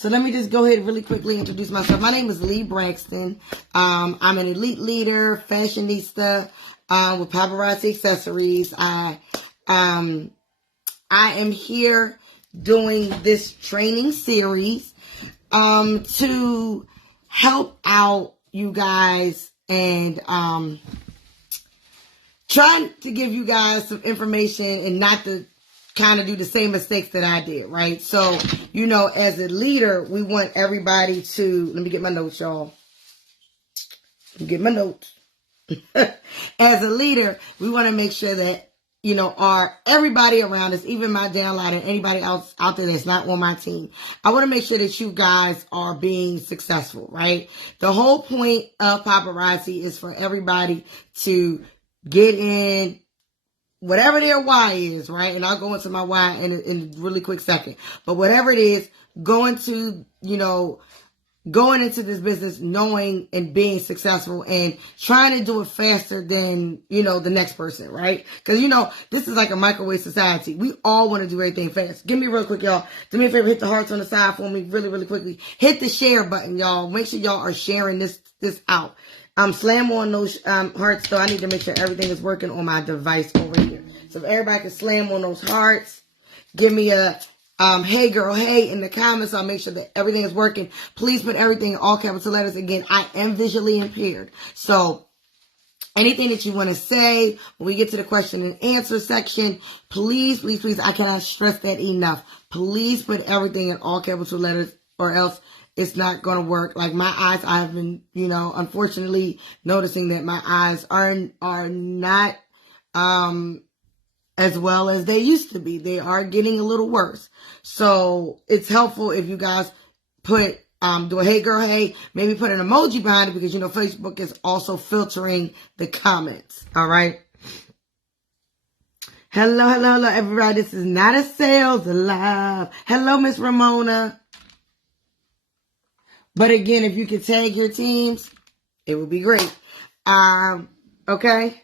So let me just go ahead and really quickly introduce myself. My name is Lee Braxton. I'm an elite leader, fashionista with Paparazzi Accessories. I am here doing this training series to help out you guys and trying to give you guys some information and not to kind of do the same mistakes that I did, right? So, you know, as a leader, we want everybody to, let me get my notes, y'all. Let me get my notes. As a leader, we want to make sure that, you know, everybody around us, even my downline and anybody else out there that's not on my team, I want to make sure that you guys are being successful, right? The whole point of Paparazzi is for everybody to get in whatever their why is, right? And I'll go into my why in a really quick second. But whatever it is, going into this business knowing and being successful and trying to do it faster than, you know, the next person, right? Because, you know, this is like a microwave society. We all want to do everything fast. Give me real quick, y'all. Do me a favor, hit the hearts on the side for me really, really quickly. Hit the share button, y'all. Make sure y'all are sharing this out. Slam on those hearts, though. I need to make sure everything is working on my device over here. So if everybody can slam on those hearts, give me a hey girl, hey in the comments. I'll make sure that everything is working. Please put everything in all capital letters. Again, I am visually impaired. So anything that you want to say when we get to the question and answer section, please, please, please, I cannot stress that enough. Please put everything in all capital letters or else it's not going to work. Like my eyes, I've been, you know, unfortunately noticing that my eyes are not as well as they used to be. They are getting a little worse. So it's helpful if you guys put, do a hey girl, hey, maybe put an emoji behind it because, you know, Facebook is also filtering the comments. All right. Hello, hello, hello, everybody. This is not a sales live. Hello, Miss Ramona. But again, if you could tag your teams, it would be great. Okay.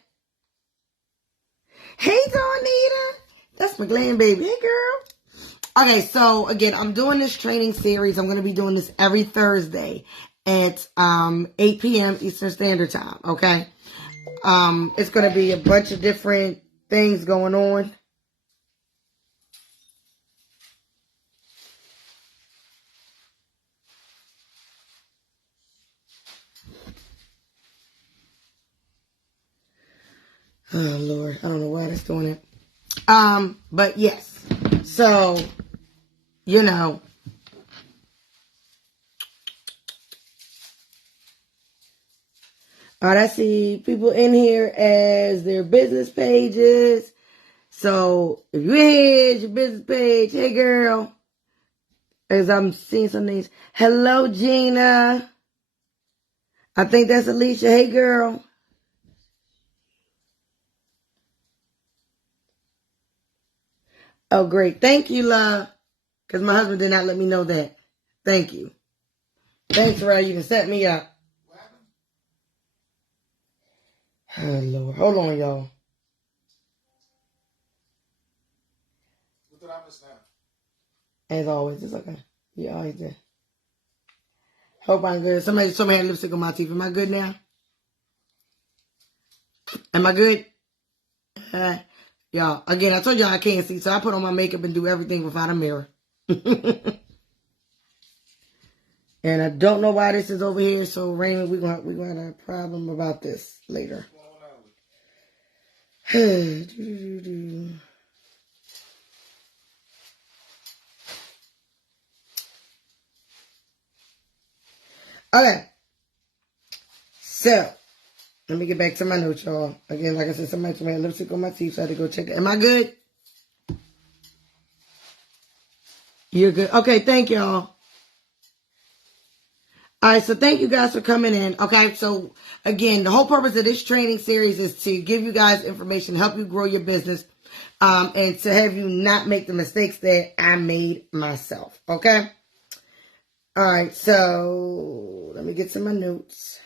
Hey, Donita. That's my glam baby. Hey, girl. Okay, so again, I'm doing this training series. I'm going to be doing this every Thursday at 8 p.m. Eastern Standard Time. Okay. It's going to be a bunch of different things going on. Oh, Lord. I don't know why that's doing it. But yes. So, you know. All right, I see people in here as their business pages. So, if you're here, it's your business page. Hey, girl. As I'm seeing some names. Hello, Gina. I think that's Alicia. Hey, girl. Oh, great. Thank you, love. Because my husband did not let me know that. Thank you. Thanks, Ray. You can set me up. Oh, Lord. Hold on, y'all. What did I miss now? As always. It's okay. You always do. Hope I'm good. Somebody had lipstick on my teeth. Am I good now? Am I good? Y'all, again, I told y'all I can't see, so I put on my makeup and do everything without a mirror. And I don't know why this is over here, so Raymond, we're gonna have a problem about this later. Okay. So, let me get back to my notes, y'all. Again, like I said, somebody told me I had lipstick on my teeth, so I had to go check it. Am I good? You're good. Okay, thank y'all. All right, so thank you guys for coming in. Okay, so again, the whole purpose of this training series is to give you guys information, help you grow your business, and to have you not make the mistakes that I made myself. Okay? All right, so let me get to my notes.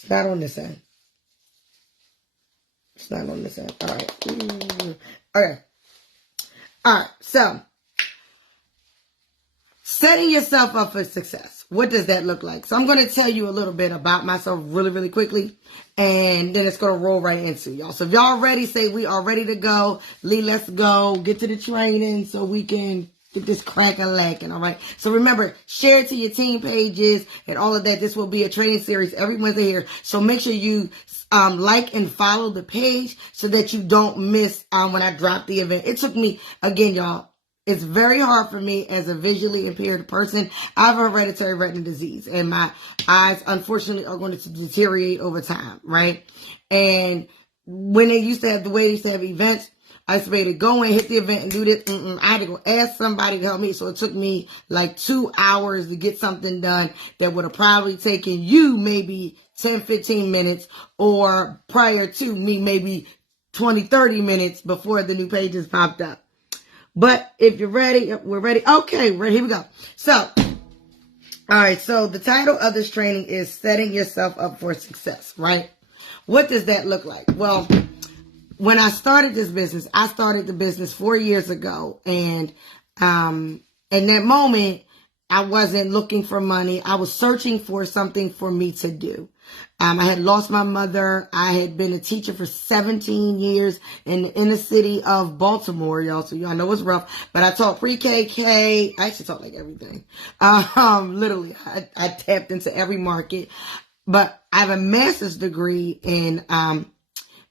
It's not on this end. It's not on this end. All right. Okay. All right, so Setting yourself up for success. What does that look like? So I'm going to tell you a little bit about myself really, really quickly. And then it's going to roll right into y'all. So if y'all ready, say we are ready to go. Lee, let's go. Get to the training so we can get this cracking lacking. All right. So remember, share it to your team pages and all of that. This will be a training series every Wednesday here. So make sure you like and follow the page so that you don't miss when I drop the event. It took me, again, y'all, it's very hard for me as a visually impaired person. I have a hereditary retinal disease, and my eyes, unfortunately, are going to deteriorate over time, right? And when they used to have, the way they used to have events, I used to be able to go and hit the event and do this. I had to go ask somebody to help me. So it took me like 2 hours to get something done that would have probably taken you maybe 10, 15 minutes, or prior to me, maybe 20, 30 minutes before the new pages popped up. But if you're ready, we're ready. Okay, ready. Here we go. So, all right. So the title of this training is Setting Yourself Up for Success, right? What does that look like? Well, when I started this business, I started the business 4 years ago. And in that moment, I wasn't looking for money. I was searching for something for me to do. I had lost my mother. I had been a teacher for 17 years in the inner city of Baltimore, y'all. So y'all know it's rough. But I taught pre-K, K. I actually taught like everything. Literally, I tapped into every market. But I have a master's degree in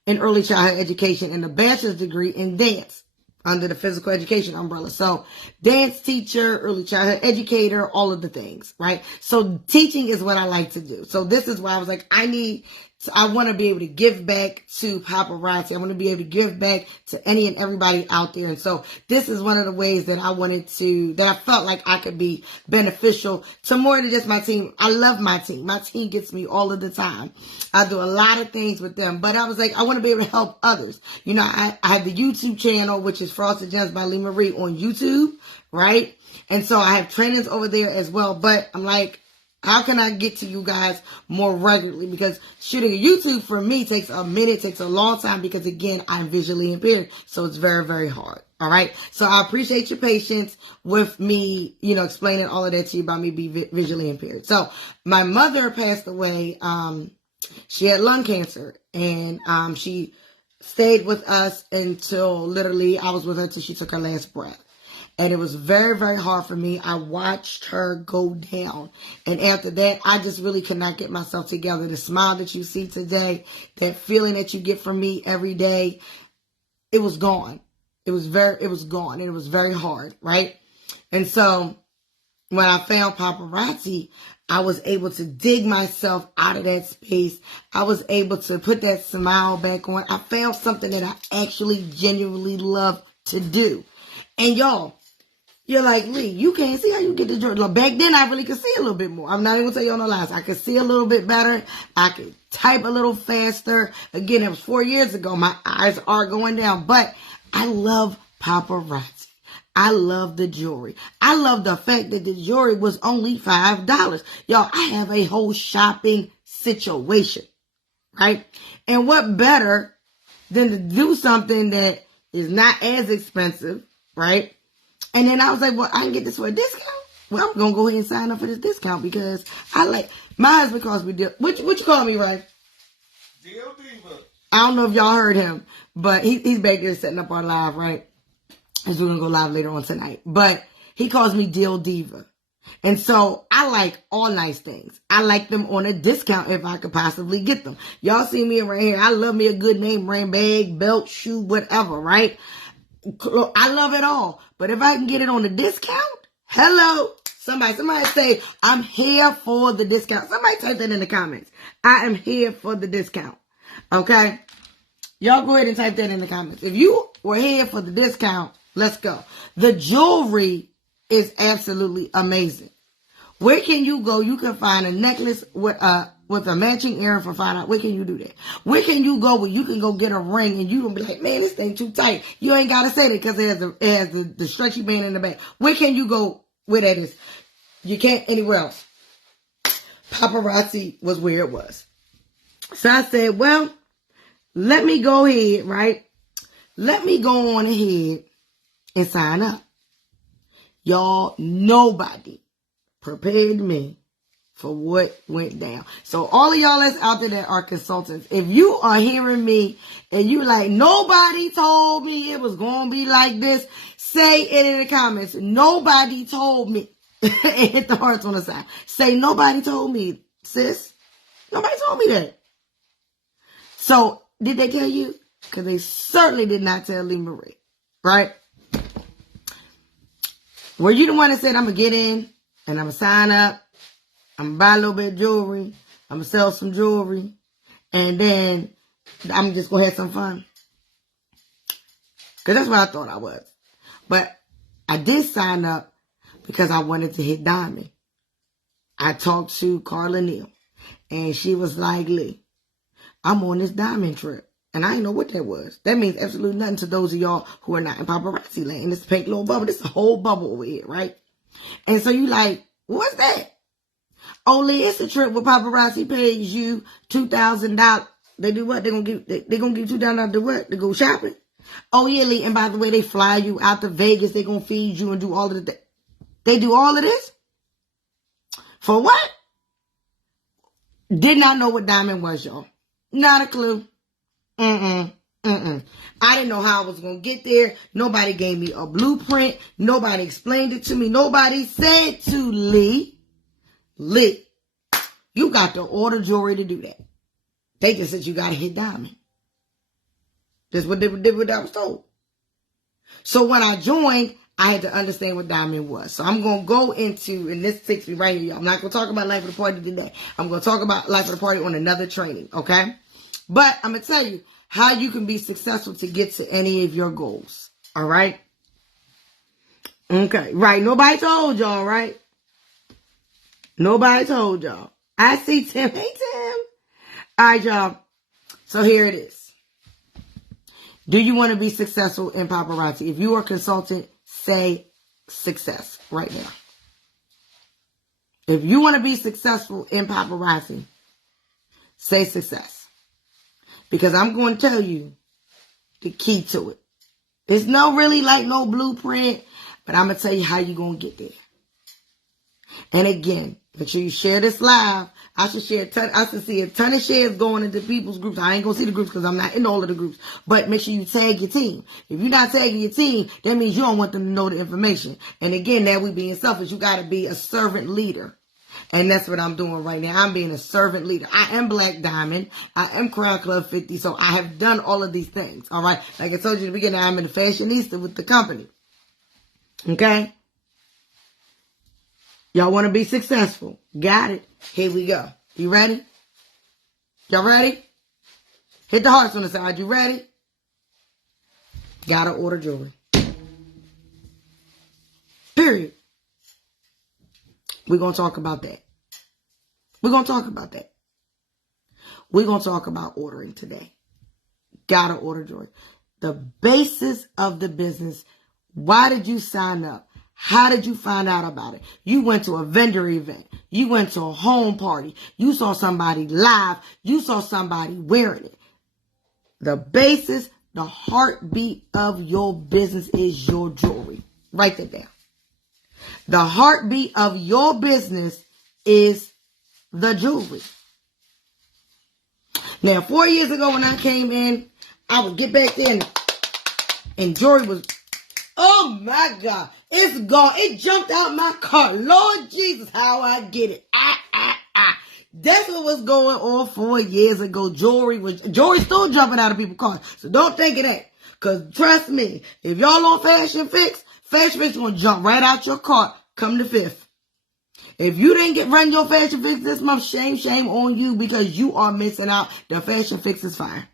early childhood education and a bachelor's degree in dance under the physical education umbrella. So dance teacher, early childhood educator, all of the things, right? So teaching is what I like to do. So this is why I was like, I want to be able to give back to Paparazzi. I want to be able to give back to any and everybody out there. And so this is one of the ways that that I felt like I could be beneficial to more than just my team. I love my team. My team gets me all of the time. I do a lot of things with them, but I was like, I want to be able to help others. You know, I have the YouTube channel, which is Frosted Gems by Lee Marie on YouTube, right? And so I have trainings over there as well, but I'm like, how can I get to you guys more regularly? Because shooting a YouTube for me takes a minute, takes a long time because, again, I'm visually impaired. So it's very, very hard. All right. So I appreciate your patience with me, explaining all of that to you about me being visually impaired. So my mother passed away. She had lung cancer, and she stayed with us until literally I was with her till she took her last breath. And it was very, very hard for me. I watched her go down. And after that, I just really could not get myself together. The smile that you see today, that feeling that you get from me every day, it was gone. It was gone. And it was very hard, right? And so when I found Paparazzi, I was able to dig myself out of that space. I was able to put that smile back on. I found something that I actually genuinely love to do. And y'all, you're like, Lee, you can't see how you get the joy. Back then, I really could see a little bit more. I'm not even going to tell you on the lies. I could see a little bit better. I could type a little faster. Again, it was 4 years ago. My eyes are going down. But I love Paparazzi. I love the jewelry. I love the fact that the jewelry was only $5. Y'all, I have a whole shopping situation, right? And what better than to do something that is not as expensive, right? And then I was like, well, I can get this for a discount. Well, I'm going to go ahead and sign up for this discount because my husband calls me Deal. What you call me, right? Deal Diva. I don't know if y'all heard him, but he's back there setting up our live, right? Because we're going to go live later on tonight. But he calls me Deal Diva. And so I like all nice things. I like them on a discount if I could possibly get them. Y'all see me right here. I love me a good name brand bag, belt, shoe, whatever, right? I love it all. But if I can get it on a discount, hello. Somebody say, I'm here for the discount. Somebody type that in the comments. I am here for the discount. Okay? Y'all go ahead and type that in the comments. If you were here for the discount, let's go. The jewelry is absolutely amazing. Where can you go? You can find a necklace with a matching earring for $5. Where can you do that? Where can you go where you can go get a ring and you don't be like, man, this thing too tight. You ain't got to say that because it has the stretchy band in the back. Where can you go where that is? You can't anywhere else. Paparazzi was where it was. So I said, well, let me go ahead, right? Let me go on ahead and sign up. Y'all, nobody prepared me for what went down. So all of y'all that's out there that are consultants, if you are hearing me and you like, nobody told me it was going to be like this, say it in the comments. Nobody told me. And hit the hearts on the side. Say, nobody told me, sis. Nobody told me that. So, did they tell you? Because they certainly did not tell Lee Marie. Right? Were you the one that said, I'm going to get in and I'm going to sign up, I'm going to buy a little bit of jewelry, I'm going to sell some jewelry, and then I'm just going to have some fun? Because that's what I thought I was. But I did sign up because I wanted to hit diamond. I talked to Carla Neal, and she was like, Lee, I'm on this diamond trip. And I didn't know what that was. That means absolutely nothing to those of y'all who are not in paparazzi land. This pink little bubble. This is a whole bubble over here, right? And so you like, what's that? Only it's a trip where paparazzi pays you $2,000. They do what? They're gonna give $2,000 to what? To go shopping? Oh yeah, Lee, and by the way, they fly you out to Vegas. They're gonna feed you and do all of the They do all of this? For what? Did not know what diamond was, y'all. Not a clue. I didn't know how I was going to get there. Nobody gave me a blueprint. Nobody explained it to me. Nobody said to Lee, you got to order jewelry to do that. They just said you got to hit diamond. That's what I was told. So when I joined, I had to understand what diamond was. So I'm going to go into, and this takes me right here, y'all. I'm not going to talk about Life of the Party today. I'm going to talk about Life of the Party on another training, okay? But I'm going to tell you how you can be successful to get to any of your goals, all right? Okay, right. Nobody told y'all, right? Nobody told y'all. I see Tim. Hey, Tim. All right, y'all. So here it is. Do you want to be successful in paparazzi? If you are a consultant, say success right now. If you want to be successful in paparazzi, say success. Because I'm going to tell you the key to it. It's no blueprint, but I'm going to tell you how you're going to get there. And again, make sure you share this live. I should see a ton of shares going into people's groups. I ain't going to see the groups because I'm not in all of the groups. But make sure you tag your team. If you're not tagging your team, that means you don't want them to know the information. And again, that we being selfish. You got to be a servant leader. And that's what I'm doing right now. I'm being a servant leader. I am Black Diamond. I am Crown Club 50. So I have done all of these things. All right. Like I told you at the beginning, I'm in the fashionista with the company. Okay. Y'all want to be successful. Got it. Here we go. You ready? Y'all ready? Hit the hearts on the side. You ready? Gotta order jewelry. Period. We're going to talk about that. We're going to talk about that. We're going to talk about ordering today. Gotta order jewelry. The basis of the business. Why did you sign up? How did you find out about it? You went to a vendor event. You went to a home party. You saw somebody live. You saw somebody wearing it. The basis, the heartbeat of your business is your jewelry. Write that down. The heartbeat of your business is the jewelry. Now, 4 years ago when I came in, I would get back there and jewelry was, oh my God, it's gone. It jumped out my car. Lord Jesus, how I get it. That's what was going on 4 years ago. Jewelry still jumping out of people's cars. So don't think of that. Because trust me, if y'all on Fashion Fix going to jump right out your car come the 5th. If you didn't run your Fashion Fix this month, shame on you because you are missing out. The Fashion Fix is fire.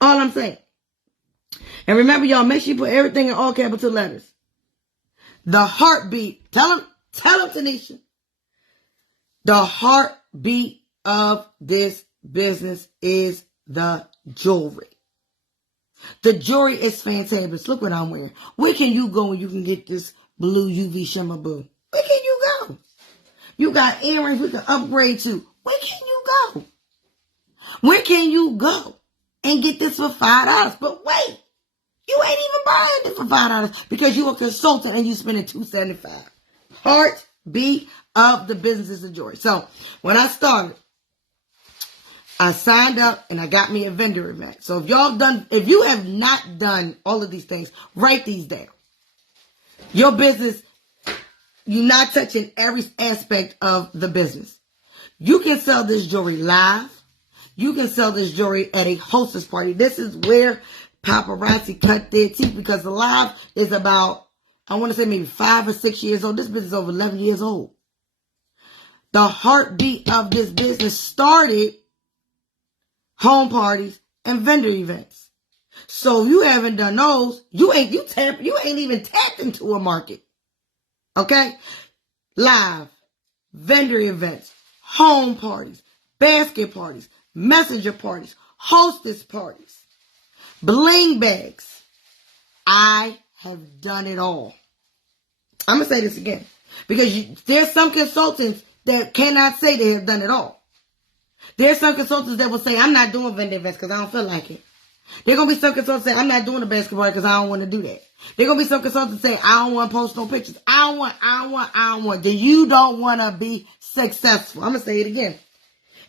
All I'm saying. And remember, y'all, make sure you put everything in all capital letters. The heartbeat. Tell them, Tanisha. The heartbeat of this business is the jewelry. The jewelry is fantabulous. Look what I'm wearing. Where can you go when you can get this blue UV shimmer boo? Where can you go? You got earrings we can upgrade to. Where can you go? Where can you go and get this for $5? But wait, You ain't even buying it for $5 because you a consultant and you spending $275. Heartbeat of the business is a joy. So when I started, I signed up and I got me a vendor event. So if you have not done all of these things, write these down. Your business, you're not touching every aspect of the business. You can sell this jewelry live. You can sell this jewelry at a hostess party. This is where Paparazzi cut their teeth because the live is about, I want to say maybe 5 or 6 years old. This business is over 11 years old. The heartbeat of this business started home parties and vendor events. So if you haven't done those, you ain't even tapped into a market. Okay? Live, vendor events, home parties, basket parties, messenger parties, hostess parties, bling bags. I have done it all. I'm going to say this again because there's some consultants that cannot say they have done it all. There's some consultants that will say, I'm not doing vendor events because I don't feel like it. There going to be some consultants say, I'm not doing a basketball because I don't want to do that. There going to be some consultants say, I don't want to post no pictures. I don't want. Then you don't want to be successful. I'm going to say it again.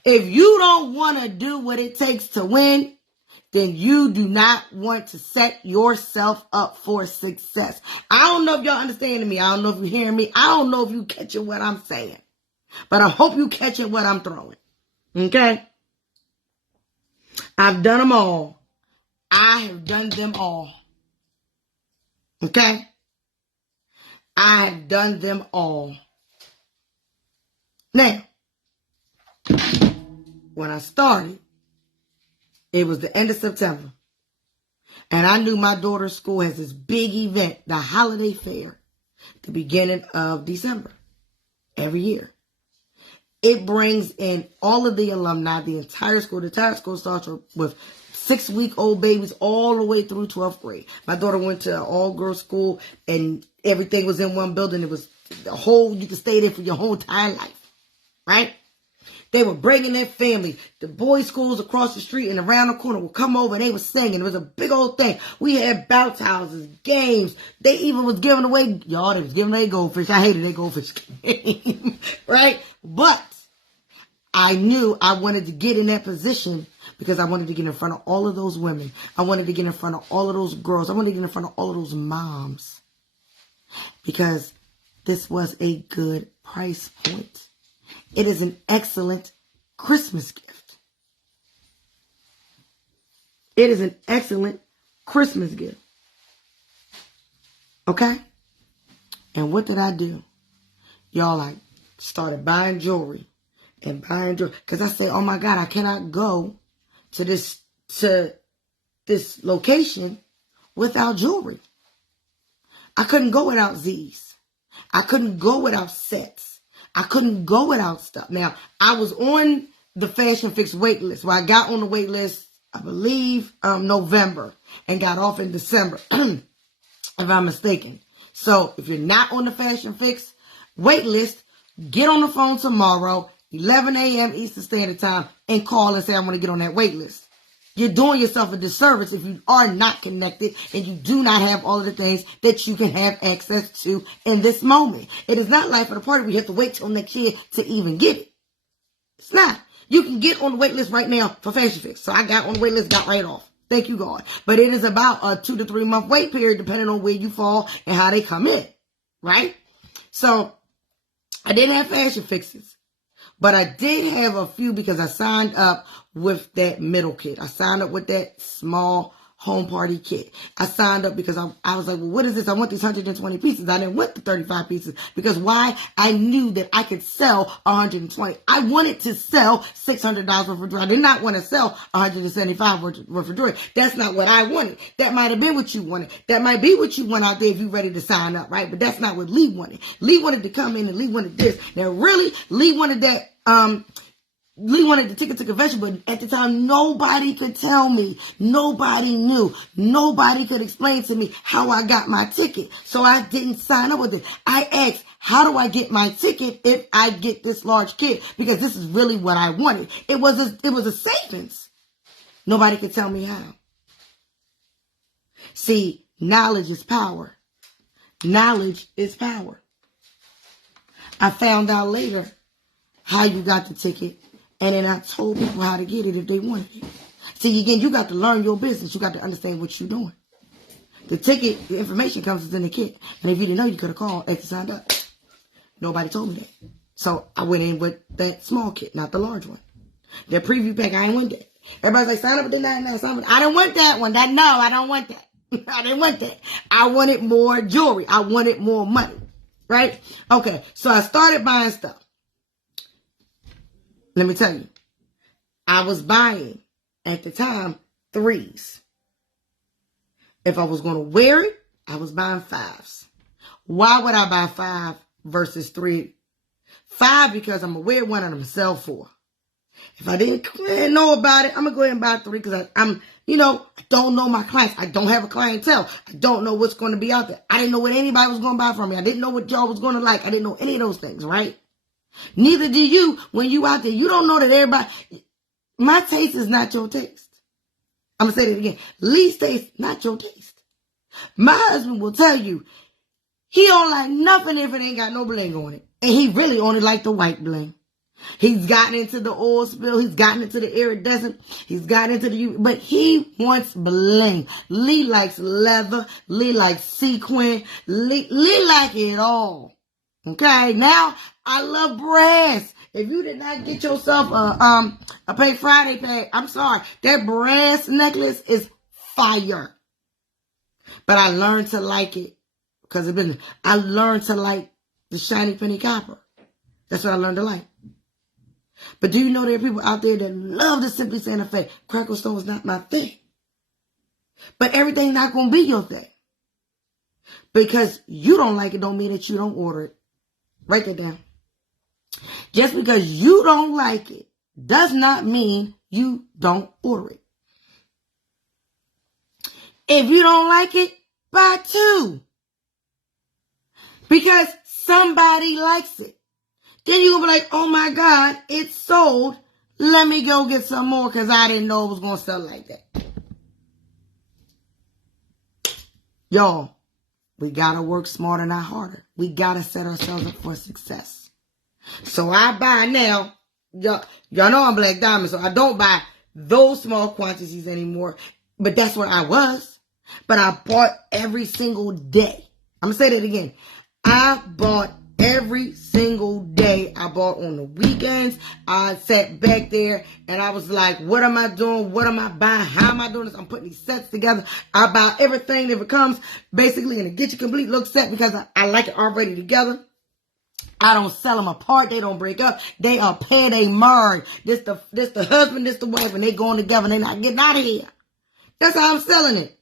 If you don't want to do what it takes to win, then you do not want to set yourself up for success. I don't know if y'all understanding me. I don't know if you're hearing me. I don't know if you catching what I'm saying. But I hope you catching what I'm throwing. Okay? I've done them all. I have done them all. Okay? I have done them all. Now, when I started, it was the end of September. And I knew my daughter's school has this big event, the holiday fair, the beginning of December, every year. It brings in all of the alumni, the entire school. The entire school starts with 6-week-old babies all the way through 12th grade. My daughter went to an all-girls school and everything was in one building. It was you could stay there for your whole entire life, right? They were bringing their family. The boys' schools across the street and around the corner would come over and they were singing. It was a big old thing. We had bounce houses, games. They even was giving away, they was giving away goldfish. I hated their goldfish game, right? But I knew I wanted to get in that position because I wanted to get in front of all of those women. I wanted to get in front of all of those girls. I wanted to get in front of all of those moms because this was a good price point. It is an excellent Christmas gift. It is an excellent Christmas gift. Okay? And what did I do? Y'all, I started buying jewelry and buying jewelry. Because I said, oh my God, I cannot go to this location without jewelry. I couldn't go without Z's. I couldn't go without sets. I couldn't go without stuff. Now, I was on the Fashion Fix wait list. Well, I got on the wait list, I believe, November and got off in December, if I'm mistaken. So, if you're not on the Fashion Fix wait list, get on the phone tomorrow, 11 a.m. Eastern Standard Time, and call and say, I want to get on that wait list. You're doing yourself a disservice if you are not connected and you do not have all of the things that you can have access to in this moment. It is not life of the party. We have to wait till next year to even get it. It's not. You can get on the wait list right now for Fashion Fix. So I got on the wait list, got right off. Thank you, God. But it is about a 2 to 3 month wait period depending on where you fall and how they come in. Right? So I didn't have Fashion Fixes. But I did have a few because I signed up with that middle kit. I signed up with that small home party kit. I signed up because I was like, well, what is this? I want these 120 pieces. I didn't want the 35 pieces because why? I knew that I could sell 120. I wanted to sell $600 worth of jewelry. I did not want to sell $175 worth of jewelry. That's not what I wanted. That might have been what you wanted. That might be what you want out there if you're ready to sign up, right? But that's not what Lee wanted. Lee wanted to come in and Lee wanted this. Now, really, Lee wanted that, Lee wanted the ticket to convention, but at the time, nobody could tell me. Nobody knew. Nobody could explain to me how I got my ticket. So I didn't sign up with it. I asked, how do I get my ticket if I get this large kit? Because this is really what I wanted. It was a savings. Nobody could tell me how. See, knowledge is power. Knowledge is power. I found out later how you got the ticket, and then I told people how to get it if they wanted it. See, again, you got to learn your business. You got to understand what you're doing. The ticket, the information comes in the kit. And if you didn't know, you could have called after signed up. Nobody told me that. So I went in with that small kit, not the large one. That preview pack, I didn't want that. Everybody's like, sign up with the 99, sign up. I didn't want that one. No, I don't want that. I didn't want that. I wanted more jewelry. I wanted more money. Right? Okay, so I started buying stuff. Let me tell you. I was buying, at the time, 3s. If I was going to wear it, I was buying 5s. Why would I buy 5 versus 3? 5 because I'm going to wear one and I'm going to sell 4. If I didn't know about it, I'm going to go ahead and buy 3 because I don't know my clients. I don't have a clientele. I don't know what's going to be out there. I didn't know what anybody was going to buy from me. I didn't know what y'all was going to like. I didn't know any of those things, right? Neither do you when you out there. You don't know that everybody... My taste is not your taste. I'm going to say that again. Lee's taste, not your taste. My husband will tell you, he don't like nothing if it ain't got no bling on it. And he really only like the white bling. He's gotten into the oil spill. He's gotten into the iridescent. He's gotten into the... But he wants bling. Lee likes leather. Lee likes sequin. Lee like it all. Okay? Now, I love brass. If you did not get yourself a Pay Friday pack, I'm sorry. That brass necklace is fire. But I learned to like it because I learned to like the shiny penny copper. That's what I learned to like. But do you know there are people out there that love the Simply Santa Fe? Crackle Stone is not my thing. But everything's not going to be your thing. Because you don't like it don't mean that you don't order it. Write that down. Just because you don't like it does not mean you don't order it. If you don't like it, buy 2. Because somebody likes it. Then you'll be like, oh my God, it's sold. Let me go get some more because I didn't know it was going to sell like that. Y'all, we got to work smarter, not harder. We got to set ourselves up for success. So I buy now, y'all know I'm Black Diamond, so I don't buy those small quantities anymore. But that's where I was. But I bought every single day. I'm going to say that again. I bought every single day. I bought on the weekends. I sat back there and I was like, what am I doing? What am I buying? How am I doing this? I'm putting these sets together. I buy everything that comes basically in a Get You Complete look set because I like it already together. I don't sell them apart. They don't break up. They are paired, they married. This the husband, this the wife, and they going together and they not getting out of here. That's how I'm selling it.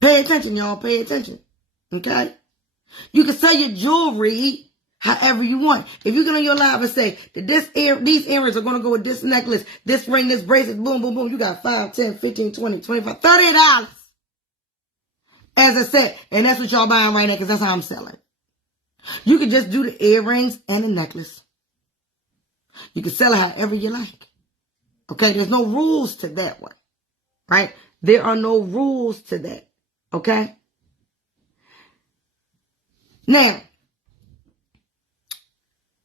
Pay attention, y'all. Pay attention. Okay? You can sell your jewelry however you want. If you get on your live and say that these earrings are going to go with this necklace, this ring, this bracelet, boom, boom, boom, you got $5, $10, $15, $20, $25, $30 as I said. And that's what y'all buying right now because that's how I'm selling. You can just do the earrings and the necklace. You can sell it however you like. Okay? There's no rules to that one. Right? There are no rules to that. Okay? Now,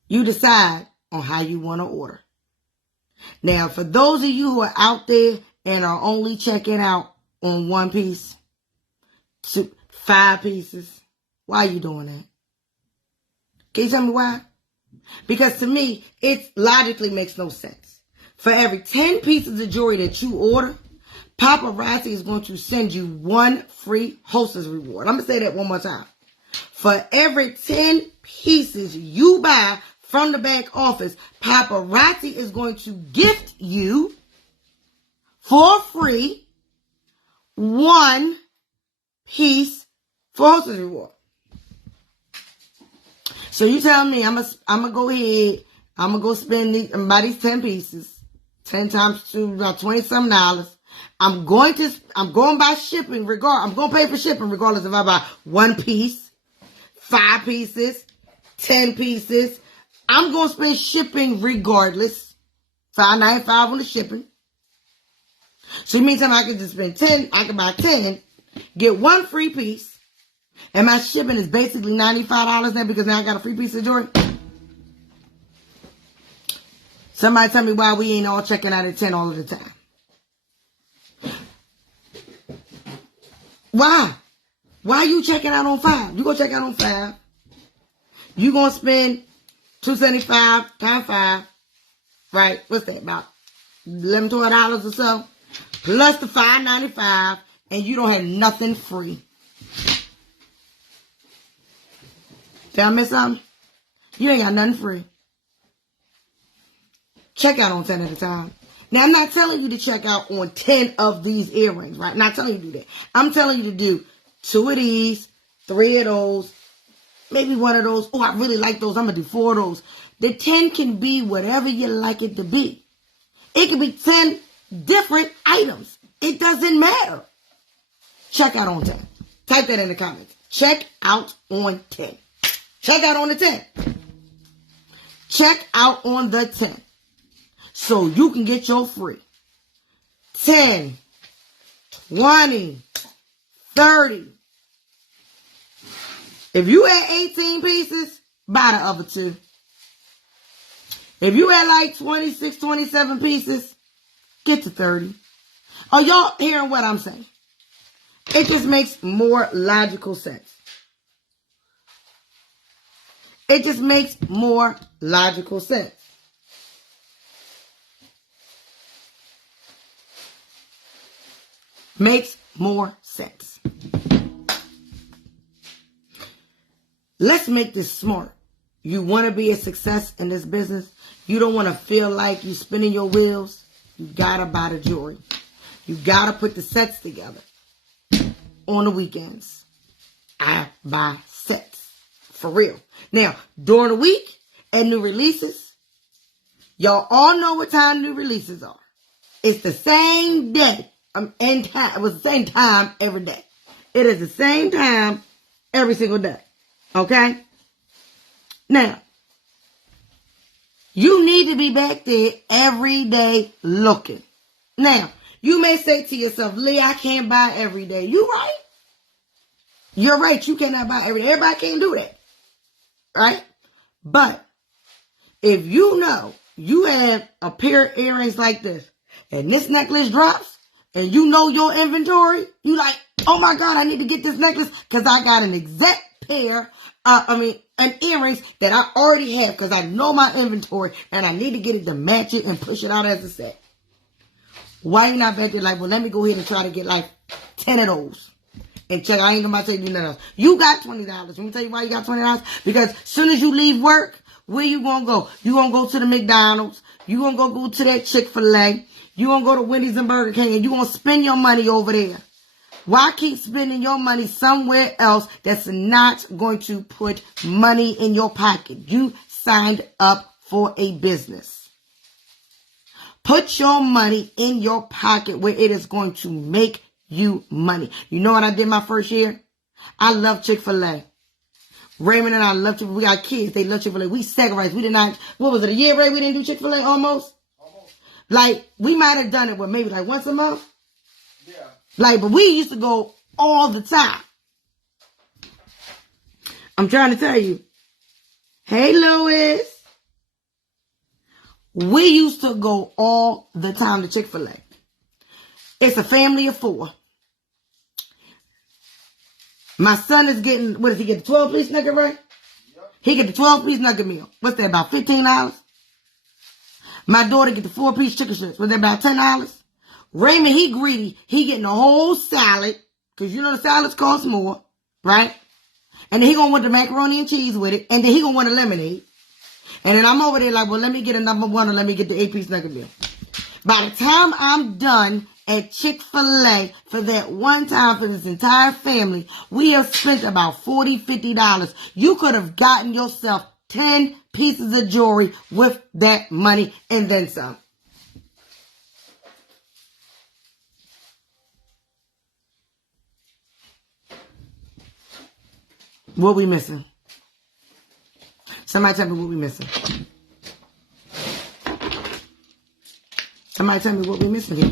you decide on how you want to order. Now, for those of you who are out there and are only checking out on 1 piece, 5 pieces, why are you doing that? Can you tell me why? Because to me, it logically makes no sense. For every 10 pieces of jewelry that you order, Paparazzi is going to send you 1 free hostess reward. I'm going to say that one more time. For every 10 pieces you buy from the back office, Paparazzi is going to gift you for free 1 piece for hostess reward. So you tell me, I'm gonna go ahead, I'm gonna go spend buy these 10 pieces, 10 times 2, about $20-something. I'm going by shipping I'm gonna pay for shipping regardless if I buy 1 piece, 5 pieces, 10 pieces. I'm gonna spend shipping regardless. $5.95 on the shipping. So you mean tell me I can just spend 10, I can buy 10, get one free piece, and my shipping is basically $95 now because now I got a free piece of jewelry? Somebody tell me why we ain't all checking out at 10 all of the time. Why? Why you checking out on 5? You go check out on 5. You gonna spend $275 times 5, right? What's that, about $11, $12 or so? Plus the $5.95, and you don't have nothing free. Did I miss something? You ain't got nothing free. Check out on 10 at a time. Now, I'm not telling you to check out on 10 of these earrings, right? I'm not telling you to do that. I'm telling you to do 2 of these, 3 of those, maybe 1 of those. Oh, I really like those. I'm going to do 4 of those. The 10 can be whatever you like it to be. It can be 10 different items. It doesn't matter. Check out on 10. Type that in the comments. Check out on 10. Check out on the 10. Check out on the 10. So you can get your free 10, 20, 30. If you had 18 pieces, buy the other 2. If you had like 26, 27 pieces, get to 30. Are y'all hearing what I'm saying? It just makes more logical sense. It just makes more logical sense. Makes more sense. Let's make this smart. You want to be a success in this business. You don't want to feel like you're spinning your wheels. You got to buy the jewelry. You got to put the sets together. On the weekends, I buy sets. For real. Now, during the week and new releases, y'all all know what time new releases are. It's the same day. And time. It was the same time every day. It is the same time every single day. Okay? Now, you need to be back there every day looking. Now, you may say to yourself, Lee, I can't buy every day. You right. You're right. You cannot buy every day. Everybody can't do that. Right? But if you know you have a pair of earrings like this and this necklace drops, and you know your inventory, you like, oh my God, I need to get this necklace because I got an exact pair, an earrings that I already have because I know my inventory and I need to get it to match it and push it out as a set. Why you not back there like, well, let me go ahead and try to get like 10 of those. And check, I ain't gonna tell you nothing else. You got $20. Let me tell you why you got $20. Because as soon as you leave work, where you gonna go? You gonna go to the McDonald's. You gonna go to that Chick-fil-A. You gonna go to Wendy's and Burger King and you gonna spend your money over there. Why keep spending your money somewhere else that's not going to put money in your pocket? You signed up for a business. Put your money in your pocket where it is going to make you money. You know what I did my first year? I love Chick-fil-A. Raymond and I love Chick-fil-A. We got kids. They love Chick-fil-A. We sacrificed. We did not, what was it, a year, Ray? We didn't do Chick-fil-A almost? Like, we might have done it, but maybe like once a month. Yeah. Like, but we used to go all the time. I'm trying to tell you. Hey, Louis. We used to go all the time to Chick-fil-A. It's a family of 4. My son is getting, what does he get, the 12-piece nugget, right? Yep. He get the 12-piece nugget meal. What's that, about $15? My daughter get the 4-piece chicken strips. Was that about $10? Raymond, he greedy. He getting a whole salad. Because you know the salads cost more. Right? And then he going to want the macaroni and cheese with it. And then he going to want a lemonade. And then I'm over there like, well, let me get a number 1 or let me get the 8-piece nugget meal. By the time I'm done at Chick-fil-A for that one time for this entire family, we have spent about $40, $50. You could have gotten yourself 10 pieces of jewelry with that money and then some. What we missing? Somebody tell me what we missing. Somebody tell me what we missing here.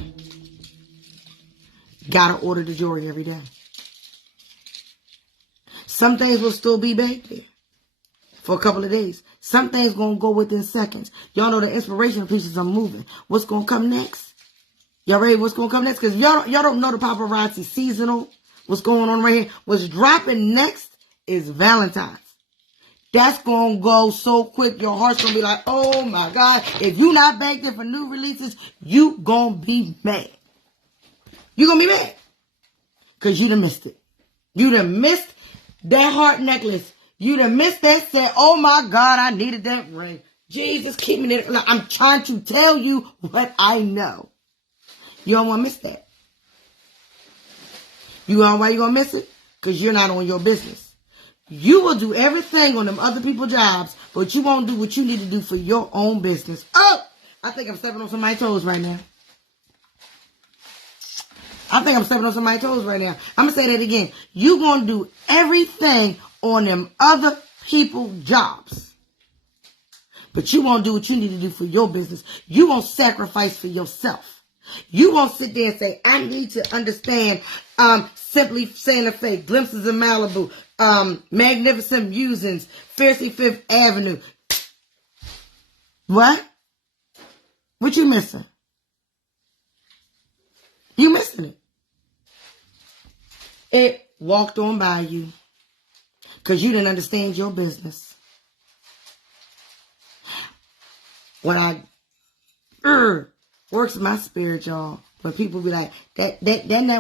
Gotta order the jewelry every day. Some things will still be back there for a couple of days. Some things gonna go within seconds. Y'all know the inspirational pieces are moving. What's gonna come next? Y'all ready? What's gonna come next? Because y'all don't know the paparazzi seasonal. What's going on right here? What's dropping next is Valentine's. That's gonna go so quick. Your heart's gonna be like, oh my God. If you not back there for new releases, you gonna be mad. You gonna be mad. Because you done missed it. You done missed that heart necklace. You done missed that set. Oh my God, I needed that ring. Jesus, keep me there. I'm trying to tell you what I know. You don't want to miss that. You know why you going to miss it? Because you're not on your business. You will do everything on them other people's jobs, but you won't do what you need to do for your own business. Oh, I think I'm stepping on somebody's toes right now. I'm going to say that again. You going to do everything on them other people's jobs, but you won't do what you need to do for your business. You won't sacrifice for yourself. You won't sit there and say, I need to understand Simply Santa Fe, Glimpses of Malibu, Magnificent Musings, Fiercely Fifth Avenue. What? What you missing? You missing it. It walked on by you because you didn't understand your business. What works my spirit, y'all. When people be like, that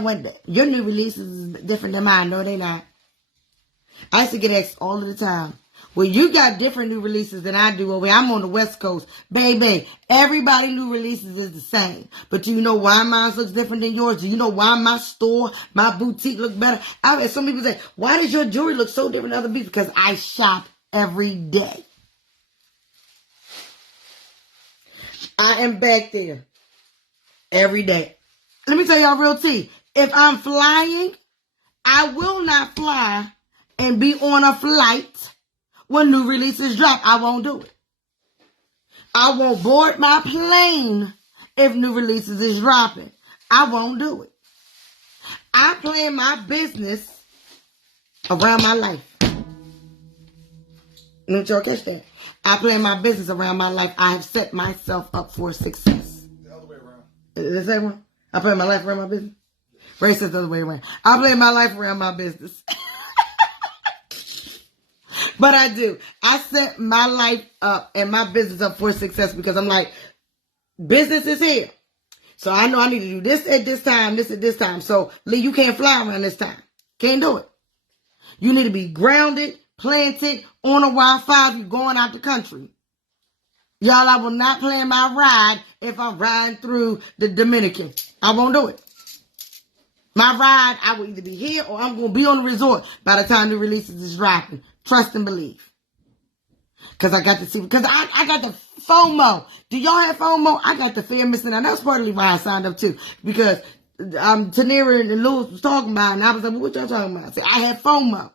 what your new releases is different than mine. No, they not. I used to get asked all of the time. Well, you got different new releases than I do over here. I'm on the West Coast. Baby, everybody new releases is the same. But do you know why mine looks different than yours? Do you know why my store, my boutique look better? I've had some people say, why does your jewelry look so different than other people? Because I shop every day. I am back there every day. Let me tell y'all real tea. If I'm flying, I will not fly and be on a flight when new releases drop. I won't do it. I won't board my plane if new releases is dropping. I won't do it. I plan my business around my life. Let y'all catch that. I plan my business around my life. I have set myself up for success. The other way around. Is that one? I plan my life around my business? Ray says the other way around. I plan my life around my business. But I do. I set my life up and my business up for success because I'm like, business is here. So I know I need to do this at this time, this at this time. So, Lee, you can't fly around this time. Can't do it. You need to be grounded, planted, on a Wi-Fi if you're going out the country. Y'all, I will not plan my ride if I'm riding through the Dominican. I won't do it. My ride, I will either be here or I'm going to be on the resort by the time the releases is dropping. Trust and believe. Because I got to see, because I got the FOMO. Do y'all have FOMO? I got the fear of missing out. That's partly why I signed up too. Because Tanira and Lewis was talking about it, and I was like, well, what y'all talking about? I said, I had FOMO.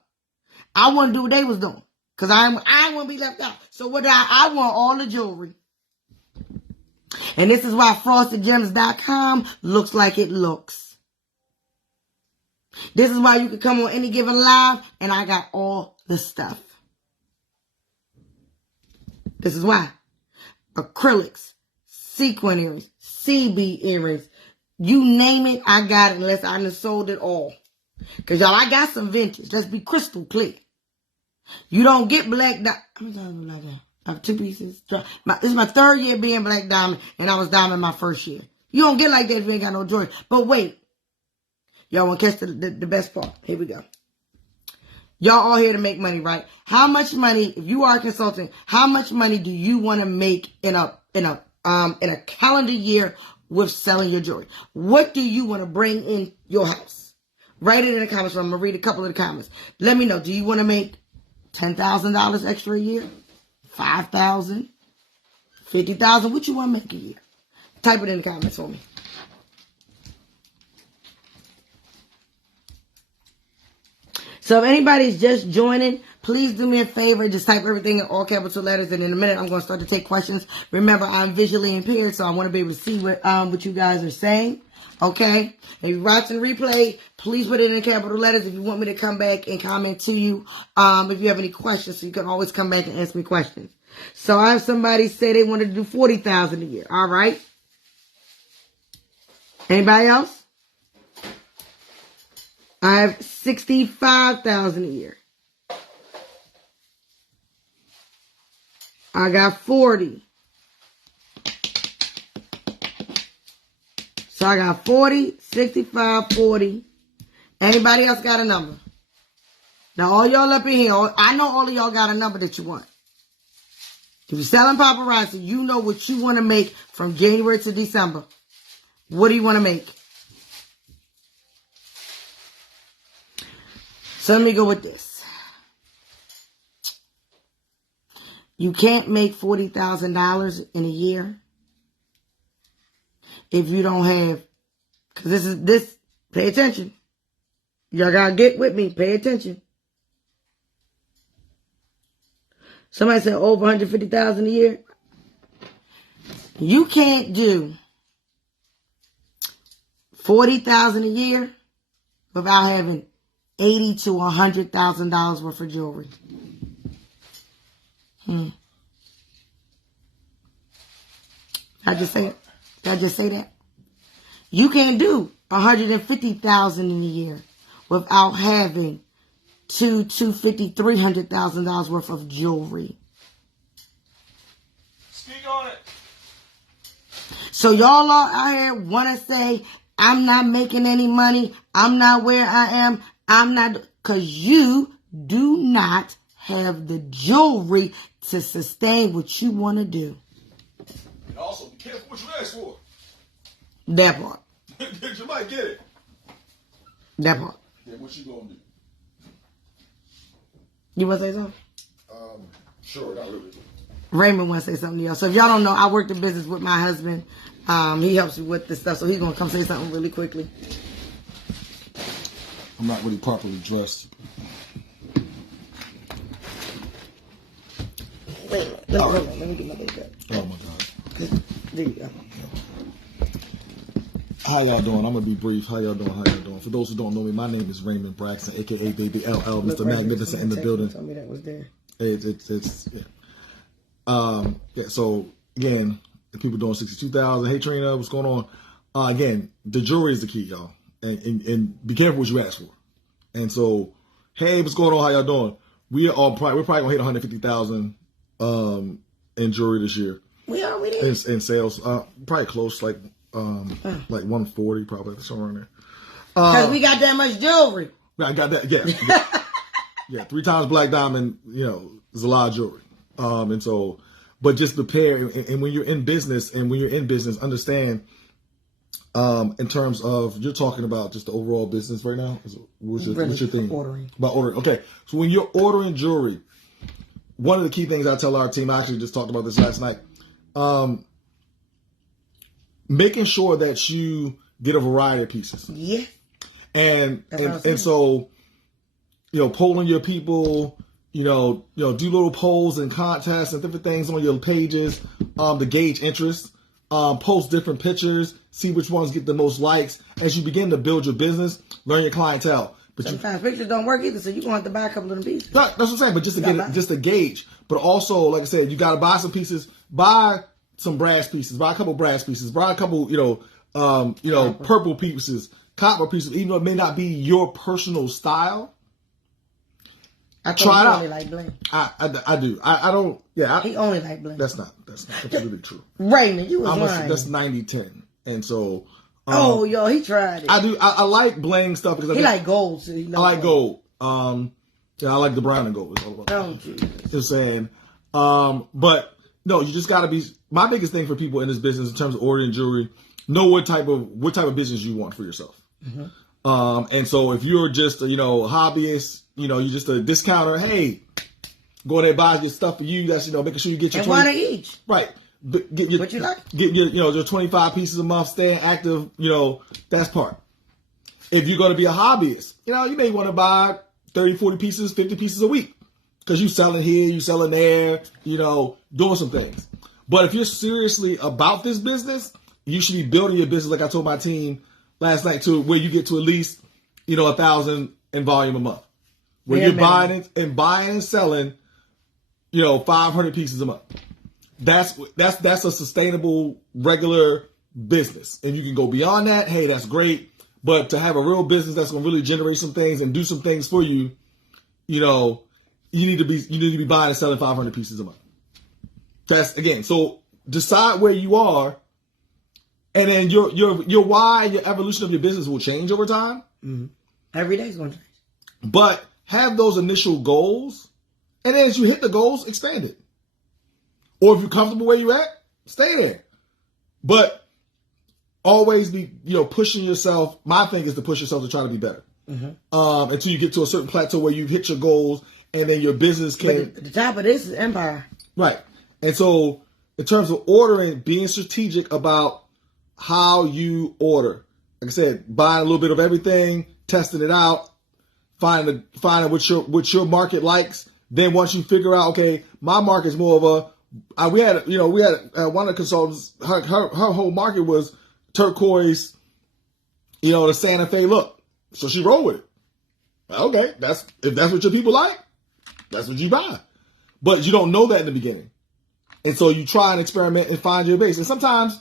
I want to do what they was doing. Because I want to be left out. So what I want all the jewelry. And this is why frostedgems.com looks like it looks. This is why you can come on any given live and I got all the stuff. This is why. Acrylics, sequin earrings, CB earrings, you name it, I got it unless I done sold it all. Because y'all, I got some vintage. Let's be crystal clear. You don't get black diamond. I'm talking like that. I have 2 pieces. This is my 3rd year being black diamond, and I was diamond my 1st year. You don't get like that if you ain't got no jewelry. But wait. Y'all want to catch the best part. Here we go. Y'all all here to make money, right? How much money, if you are a consultant, how much money do you want to make in a calendar year with selling your jewelry? What do you want to bring in your house? Write it in the comments. I'm going to read a couple of the comments. Let me know. Do you want to make $10,000 extra a year? $5,000? $50,000? What you want to make a year? Type it in the comments for me. So if anybody's just joining, please do me a favor. Just type everything in all capital letters. And in a minute, I'm going to start to take questions. Remember, I'm visually impaired, so I want to be able to see what you guys are saying. Okay? If you're watching replay, please put it in capital letters if you want me to come back and comment to you. If you have any questions, so you can always come back and ask me questions. So I have somebody say they want to do $40,000 a year. All right? Anybody else? I have $65,000 a year. I got 40. So I got 40, 65, 40. Anybody else got a number? Now all y'all up in here, I know all of y'all got a number that you want. If you're selling paparazzi, you know what you want to make from January to December. What do you want to make? So let me go with this. You can't make $40,000 in a year if you don't have, because pay attention. Y'all gotta get with me, pay attention. Somebody said over $150,000 a year. You can't do $40,000 a year without having $80,000 to $100,000 worth of jewelry. Did I just say that? You can't do $150,000 in a year without having $250,000, $300,000 worth of jewelry. Speak on it. So y'all are out here want to say, I'm not making any money. I'm not where I am. I'm not, because you do not have the jewelry to sustain what you want to do. And also, be careful what you ask for. That part. You might get it. That part. Yeah, what you gonna do? You want to say something? Sure, not really. Raymond want to say something to y'all. So if y'all don't know, I work the business with my husband. He helps me with this stuff, so he's going to come say something really quickly. I'm not really properly dressed. Wait a minute. Let me get my makeup. Oh my God. There you go. How y'all doing? I'm gonna be brief. How y'all doing? For those who don't know me, my name is Raymond Braxton, aka Baby LL, Mr. Magnificent in the building. Told me that was there. It's yeah. So again, the people doing 62,000. Hey Trina, what's going on? Again, the jewelry is the key, y'all, and be careful what you ask for. And so, hey, what's going on? How y'all doing? We're probably gonna hit 150,000 in jewelry this year. We already in sales. Probably close, like 140, probably somewhere in there. Because we got that much jewelry. I got that. Yeah, yeah. 3 times black diamond. You know, there's a lot of jewelry. And so, but just prepare. And when you're in business, understand. In terms of, you're talking about just the overall business right now. What's your thing? Ordering. About ordering. Okay, so when you're ordering jewelry, one of the key things I tell our team, I actually just talked about this last night, making sure that you get a variety of pieces. Yeah. And so, polling your people, do little polls and contests and different things on your pages, to gauge interest. Post different pictures, see which ones get the most likes. As you begin to build your business, learn your clientele. But sometimes pictures don't work either, so you're going to have to buy a couple of them pieces. That's what I'm saying, but just to gauge. But also, like I said, you got to buy some pieces. Buy some brass pieces. Buy a couple brass pieces. Buy a couple, purple pieces, copper pieces, even though it may not be your personal style. Try it out. Only like bling. I do. I don't. Yeah. He only like bling. That's not completely true. Raymond, you was lying. That's 90-10. And so. He tried it. I do. I like bling stuff because he like gold. So I like gold. I like the brown and gold. Don't you? Just saying. But no, you just got to be. My biggest thing for people in this business in terms of ordering jewelry, know what type of business you want for yourself. Mm-hmm. And so if you're just a hobbyist, you're just a discounter. Hey, go there, buy your stuff for you. That's making sure you get your 20 one each. Right. What you like? Get your 25 pieces a month, staying active. That's part. If you're going to be a hobbyist, you may want to buy 30, 40 pieces, 50 pieces a week. because you selling here, you selling there, doing some things. But if you're seriously about this business, you should be building your business, like I told my team last night, to where you get to at least, 1,000 in volume a month. Where you're buying and selling, 500 pieces a month. That's a sustainable, regular business. And you can go beyond that. Hey, that's great. But to have a real business that's going to really generate some things and do some things for you, you need to be buying and selling 500 pieces a month. That's, again, so decide where you are, and then your why, your evolution of your business will change over time. Mm-hmm. Every day is going to change. But have those initial goals, and then as you hit the goals, expand it. Or if you're comfortable where you're at, stay there. But always be, pushing yourself. My thing is to push yourself to try to be better. Mm-hmm. Until you get to a certain plateau where you've hit your goals, and then your business can. But the top of this is empire. Right. And so in terms of ordering, being strategic about how you order. Like I said, buying a little bit of everything, testing it out, finding what your market likes. Then once you figure out, okay, my market's more of a, we had one of the consultants, her whole market was turquoise, the Santa Fe look. So she rolled with it. Okay, if that's what your people like, that's what you buy. But you don't know that in the beginning. And so you try and experiment and find your base. And sometimes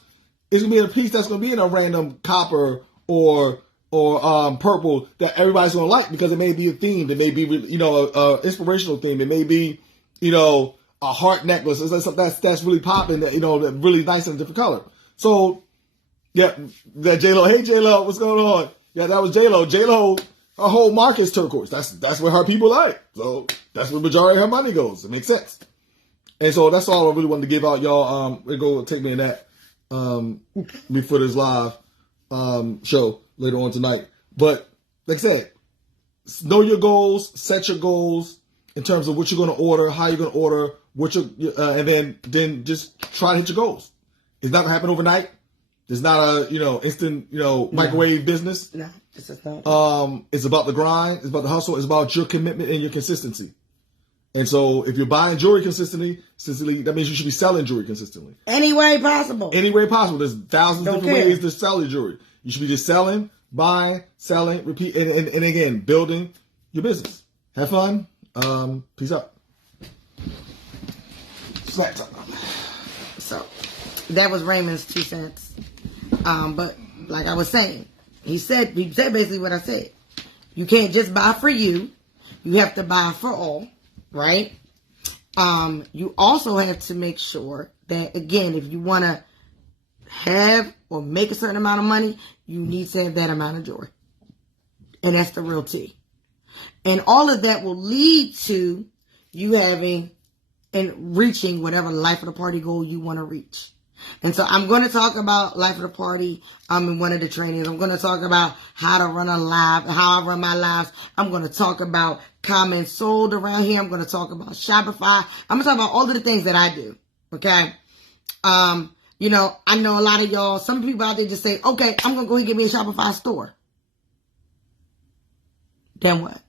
it's going to be a piece that's going to be in a random copper or purple that everybody's going to like, because it may be a theme. It may be, a inspirational theme. It may be, a heart necklace. That's really popping, really nice and different color. So, yeah, that J-Lo. Hey, J-Lo, what's going on? Yeah, that was J-Lo. J-Lo, her whole market's turquoise. That's what her people like. So that's where the majority of her money goes. It makes sense. And so that's all I really wanted to give out, y'all. We'll go take me in that before this live show later on tonight. But like I said, know your goals, set your goals in terms of what you're going to order, how you're going to order, and then just try to hit your goals. It's not going to happen overnight. It's not a instant microwave business. No, it's just not. It's about the grind. It's about the hustle. It's about your commitment and your consistency. And so if you're buying jewelry consistently, that means you should be selling jewelry consistently. Any way possible. Any way possible. There's thousands of different ways to sell your jewelry. You should be just selling, buying, selling, repeat, and again, building your business. Have fun. Peace out. Slack time. So that was Raymond's 2 cents. But like I was saying, he said basically what I said. You can't just buy for you. You have to buy for all. Right? You also have to make sure that, again, if you want to have or make a certain amount of money, you need to have that amount of jewelry. And that's the real T. And all of that will lead to you having and reaching whatever life of the party goal you want to reach. And so I'm going to talk about life of the party in one of the trainings. I'm going to talk about how to run a live, how I run my lives. I'm going to talk about comments sold around here. I'm going to talk about Shopify. I'm going to talk about all of the things that I do. Okay. I know a lot of y'all, some people out there just say, okay, I'm going to go ahead and get me a Shopify store. Then what?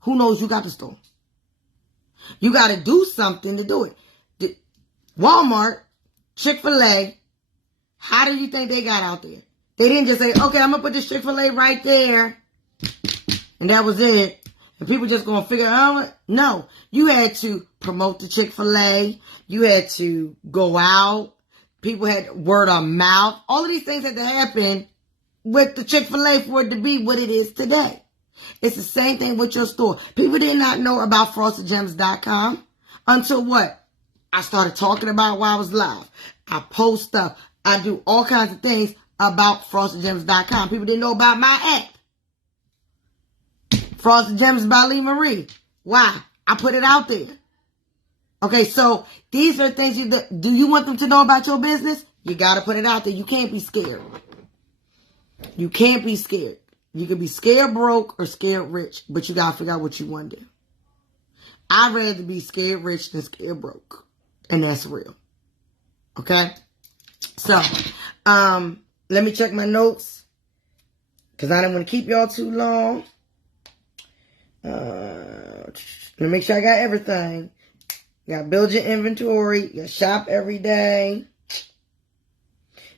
Who knows you got the store? You got to do something to do it. Walmart, Chick-fil-A, how do you think they got out there? They didn't just say, okay, I'm going to put this Chick-fil-A right there. And that was it. And people just going to figure out. No, you had to promote the Chick-fil-A. You had to go out. People had word of mouth. All of these things had to happen with the Chick-fil-A for it to be what it is today. It's the same thing with your store. People did not know about frostedgems.com until what? I started talking about while I was live. I post stuff. I do all kinds of things about frostedgems.com. People didn't know about my app. Frosted Gems by Lee Marie. Why? I put it out there. Okay, so these are things do you want them to know about your business? You got to put it out there. You can't be scared. You can't be scared. You can be scared broke or scared rich, but you got to figure out what you want to do. I'd rather be scared rich than scared broke. And that's real. Okay? So, let me check my notes, because I don't want to keep y'all too long. Let me make sure I got everything. You gotta build your inventory. You gotta shop every day.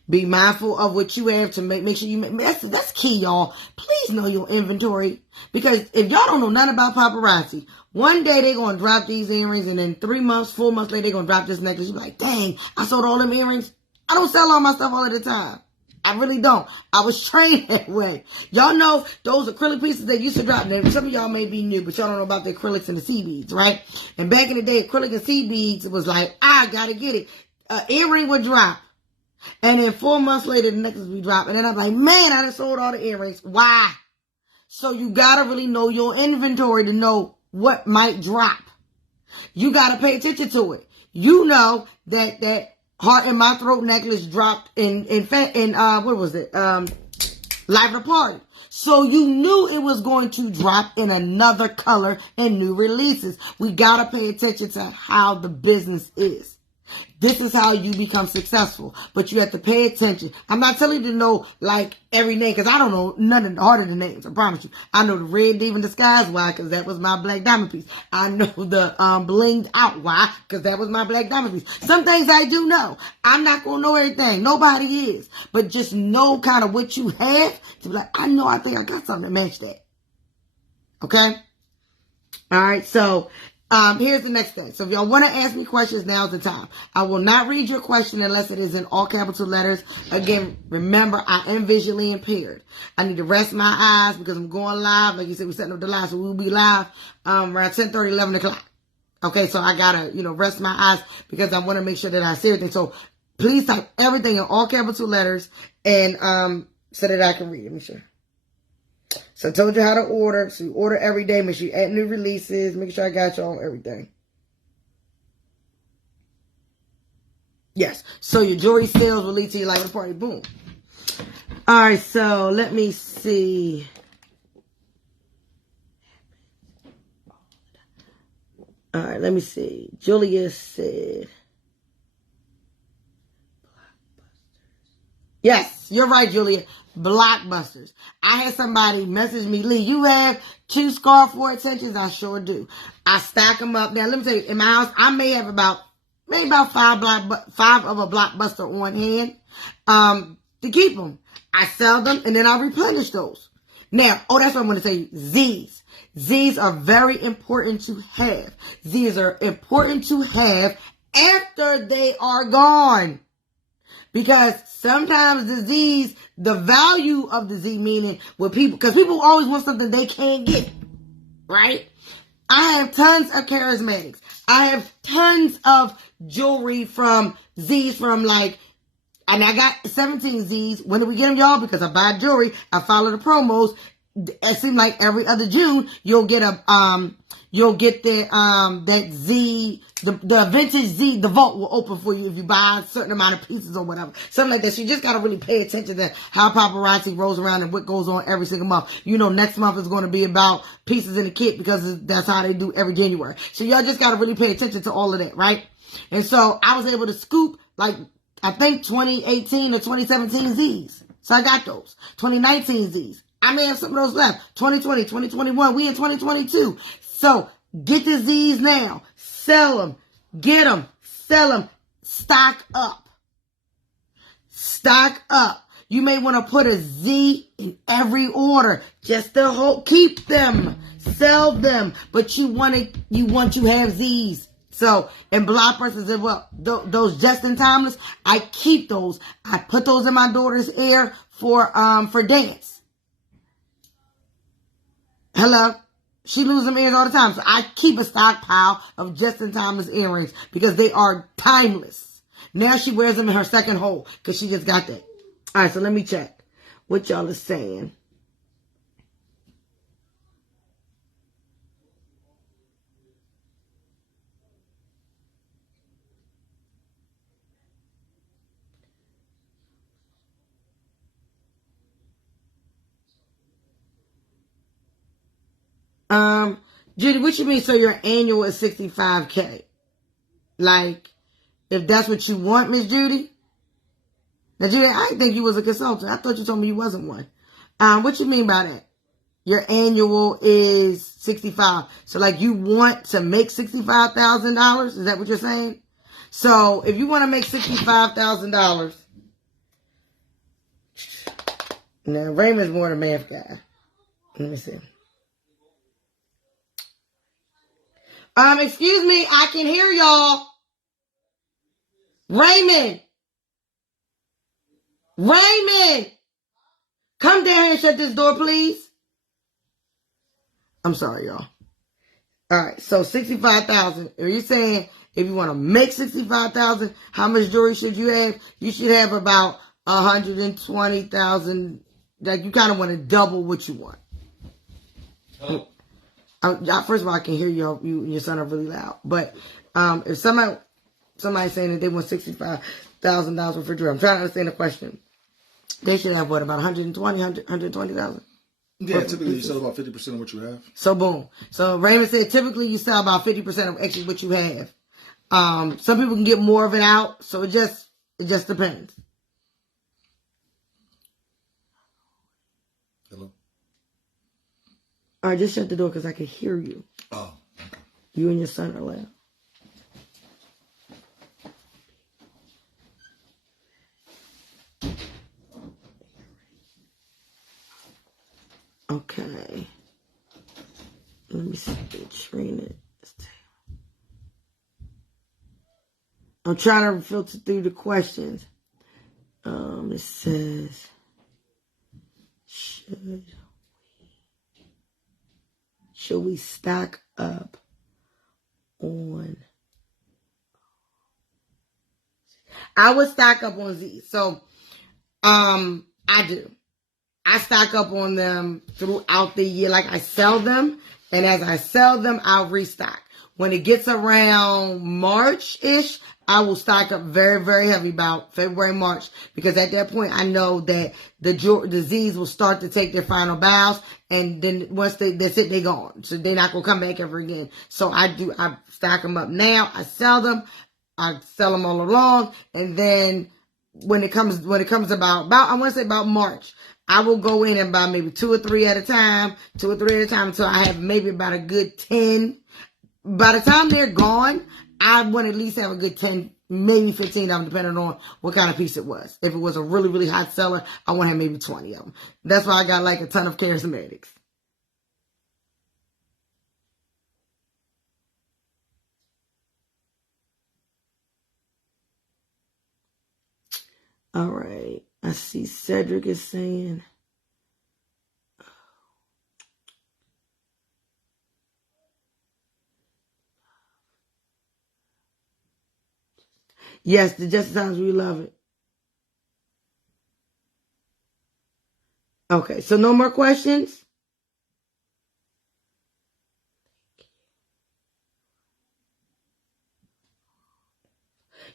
Be mindful of what you have to make sure you make. That's key, y'all. Please know your inventory. Because if y'all don't know nothing about paparazzi, one day they're going to drop these earrings, and then 3 months, 4 months later, they're going to drop this necklace. You're like, dang, I sold all them earrings. I don't sell all my stuff all of the time. I really don't. I was trained that way. Y'all know those acrylic pieces that used to drop. Now, some of y'all may be new, but y'all don't know about the acrylics and the sea beads, right? And back in the day, acrylic and sea beads, it was like, I gotta get it. An earring would drop. And then 4 months later, the necklace would drop. And then I'm like, man, I done sold all the earrings. Why? So you gotta really know your inventory to know what might drop. You gotta pay attention to it. You know that Heart in My Throat necklace dropped in what was it? Live at a Party. So you knew it was going to drop in another color and new releases. We gotta pay attention to how the business is. This is how you become successful. But you have to pay attention. I'm not telling you to know like every name, because I don't know none of the harder the names, I promise you. I know the Red Diva in Disguise, why? Because that was my black diamond piece. I know the Blinged Out, why? Because that was my black diamond piece. Some things I do know. I'm not going to know everything. Nobody is. But just know kind of what you have to be like, I think I got something to match that. Okay? All right, so here's the next thing. So if y'all want to ask me questions, now's the time. I will not read your question unless it is in all capital letters. Again, remember, I am visually impaired. I need to rest my eyes because I'm going live. Like you said, we're setting up the live, so we'll be live around 10:30, 11 o'clock. Okay, so I gotta, rest my eyes because I want to make sure that I see everything. So please type everything in all capital letters and so that I can read. Let me show you. So I told you how to order. So you order every day. Make sure you add new releases. Make sure I got you on everything. Yes. So your jewelry sales will lead to your life at a party. Boom. All right. So let me see. All right. Let me see. Julia said. Yes, you're right, Julia. Blockbusters. I had somebody message me, Lee, you have 2 scarf for extensions? I sure do. I stack them up. Now, let me tell you, in my house, I may have maybe about 5 of a blockbuster on hand to keep them. I sell them, and then I replenish those. Now, that's what I'm going to tell you. Z's. Z's are very important to have. Z's are important to have after they are gone. Because sometimes the Z's, the value of the Z, meaning with people, because people always want something they can't get, right? I have tons of charismatics. I have tons of jewelry from Z's from I got 17 Z's. When do we get them, y'all? Because I buy jewelry, I follow the promos. It seems like every other June, you'll get that Z, the vintage Z, the vault will open for you if you buy a certain amount of pieces or whatever. Something like that. So you just got to really pay attention to how paparazzi rolls around and what goes on every single month. Next month is going to be about pieces in the kit because that's how they do every January. So y'all just got to really pay attention to all of that, right? And so I was able to scoop, I think 2018 or 2017 Z's. So I got those. 2019 Z's. I may have some of those left. 2020, 2021. We in 2022. So get the Z's now. Sell them. Get them. Sell them. Stock up. Stock up. You may want to put a Z in every order just to keep them. Sell them. But you want to have Z's. So, and blockbusters as well. Those just in timeless, I keep those. I put those in my daughter's ear for dance. Hello. She loses them ears all the time. So I keep a stockpile of just-in-timeless earrings because they are timeless. Now she wears them in her second hole because she just got that. All right, so let me check what y'all are saying. Judy, what you mean? So your annual is $65K? If that's what you want, Miss Judy? Now, Judy, I didn't think you was a consultant. I thought you told me you wasn't one. What you mean by that? your annual is 65. So like you want to make $65,000. Is that what you're saying? So if you want to make $65,000, now Raymond's more the math guy. Let me see. Excuse me, I can hear y'all. Raymond, come down here and shut this door, please. I'm sorry, y'all. All right, so 65,000. Are you saying if you want to make 65,000, how much jewelry should you have? You should have about 120,000. Like you kind of want to double what you want. Hello? First of all, I can hear you and your son are really loud. But if somebody's saying that they want $65,000 for jewelry, I'm trying to understand the question. They should have what, about 120,000? Yeah, typically you sell about 50% of what you have. So boom. So Raymond said typically you sell about 50% of actually what you have. Some people can get more of it out, so it just depends. Hello? All right, just shut the door because I can hear you. Oh, okay. You and your son are loud. Okay. Let me see. Trina. I'm trying to filter through the questions. It says, should we stock up on? I would stock up on Z. So, I do. I stock up on them throughout the year. Like I sell them, and as I sell them, I'll restock. When it gets around March-ish, I will stock up very, very heavy about February, March, because at that point I know that the Z's will start to take their final bows, and then once that's it, they're gone. So they're not gonna come back ever again. So I stock them up now. I sell them all along, and then when it comes about I want to say about March, I will go in and buy maybe two or three at a time until I have maybe about a good 10. By the time they're gone, I want to at least have a good 10, maybe 15 of them, depending on what kind of piece it was. If it was a really, really hot seller, I want to have maybe 20 of them. That's why I got like a ton of charismatics. All right. I see Cedric is saying, yes, the Just Times we love it. Okay, so no more questions?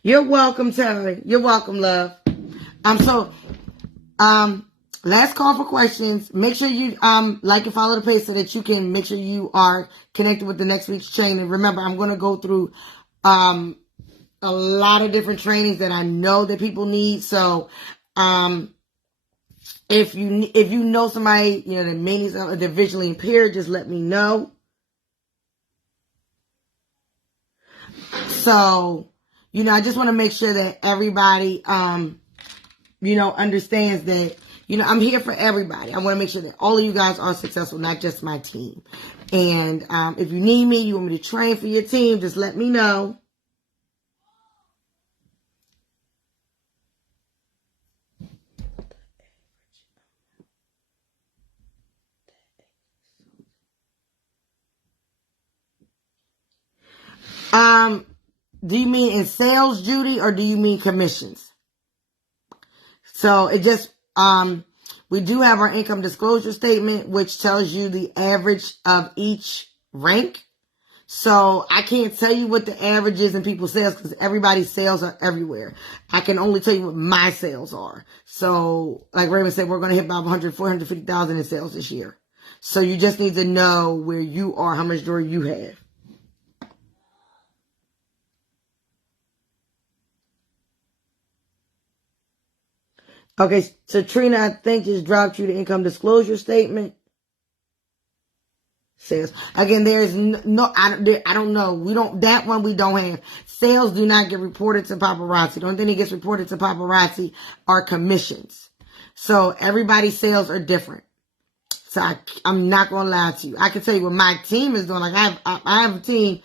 You're welcome, Terry. You're welcome, love. Last call for questions. Make sure you like and follow the page so that you can make sure you are connected with the next week's training. Remember, I'm going to go through a lot of different trainings that I know that people need. So if you know somebody that may need something, they're visually impaired, just let me know. So I just want to make sure that everybody understands that I'm here for everybody. I want to make sure that all of you guys are successful, not just my team. And if you need me, you want me to train for your team, just let me know. Do you mean in sales, Judy, or do you mean commissions? So it just, we do have our income disclosure statement, which tells you the average of each rank. So I can't tell you what the average is in people's sales because everybody's sales are everywhere. I can only tell you what my sales are. So like Raymond said, we're going to hit about 450,000 in sales this year. So you just need to know where you are, how much jewelry you have. Okay, so Trina, I think just dropped you the income disclosure statement. Sales. Again, there is no, I don't know. That one we don't have. Sales do not get reported to paparazzi. The only thing that gets reported to paparazzi are commissions. So everybody's sales are different. So I'm not going to lie to you. I can tell you what my team is doing. Like I have a team.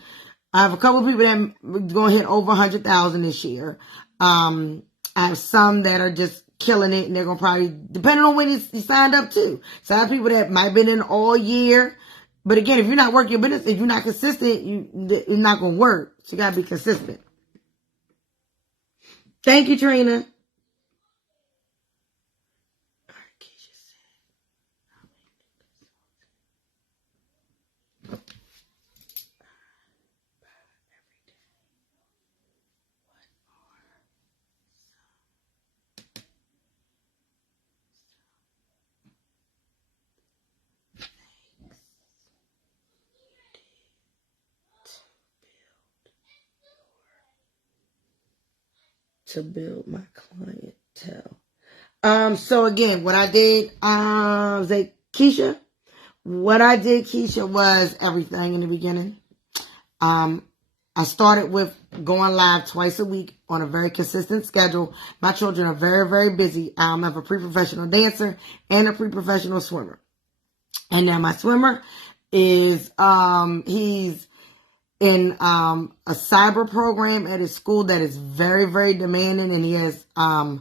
I have a couple of people that are going to hit over 100,000 this year. I have some that are just killing it, and they're going to probably, depending on when you signed up to. So I have people that might have been in all year. But again, if you're not working your business, if you're not consistent, you're not going to work. So you got to be consistent. Thank you, Trina. To build my clientele. So again, what I did, Keisha? What I did, Keisha, was everything in the beginning. I started with going live twice a week on a very consistent schedule. My children are very, very busy. I have a pre-professional dancer and a pre-professional swimmer. And now my swimmer is, he's in a cyber program at his school that is very, very demanding, and he has a